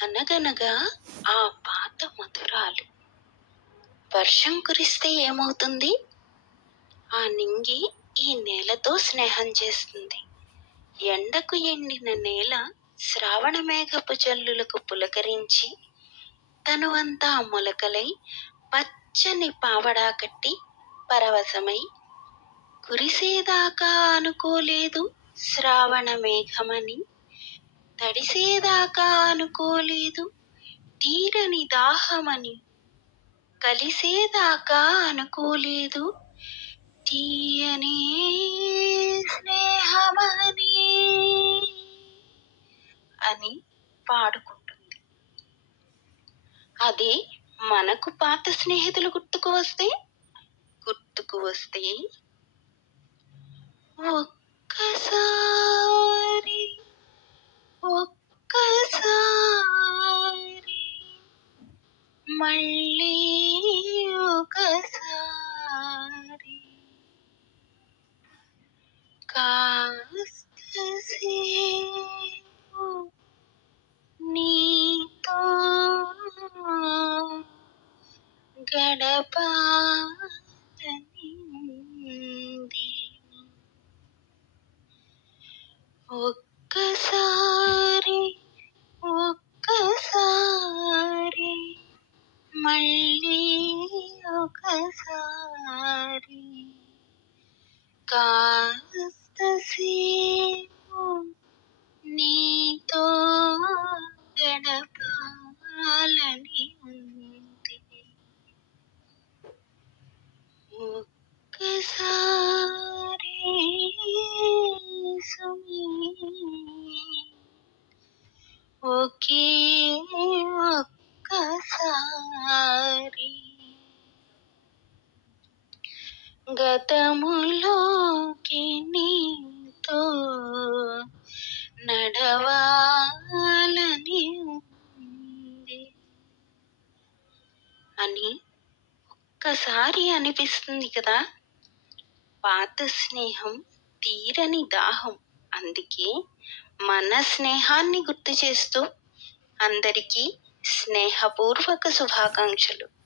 అనగనగా ఆ పాత మధురాలు. వర్షం కురిస్తే ఏమవుతుంది? ఆ నింగి ఈ నేలతో స్నేహం చేస్తుంది. ఎండకు ఎండిన నేల శ్రావణ మేఘపు జల్లులకు పులకరించి తనువంతా మొలకలై పచ్చని పావడా కట్టి పరవశమై, కురిసేదాకా అనుకోలేదు శ్రావణ మేఘమని, తడిసేదాకా అనుకోలేదు తీరని దాహమని, కలిసేదాకా అనుకోలేదు తీయని స్నేహమని అని పాడుకుంటుంది. అదే మనకు పాత స్నేహితులు గుర్తుకు వస్తే ఒక్కసారి మళ్ళీ ఒకసారి కాస్తసేపు నీతో గడపాలని ఉంది. ఒక్కసారి మళ్ళీ ఒకసారి కాస్తసేపు నీతో గడపాలని ఉంది. ఒక్కసారి సుమీ, ఒకే ఒక్కసారి గతములోకి నీతో నడవాలని ఉంది అని ఒక్కసారి అనిపిస్తుంది కదా. పాత స్నేహం తీరని దాహం. అందుకే మన స్నేహాన్ని గుర్తు చేస్తూ అందరికీ స్నేహపూర్వక శుభాకాంక్షలు.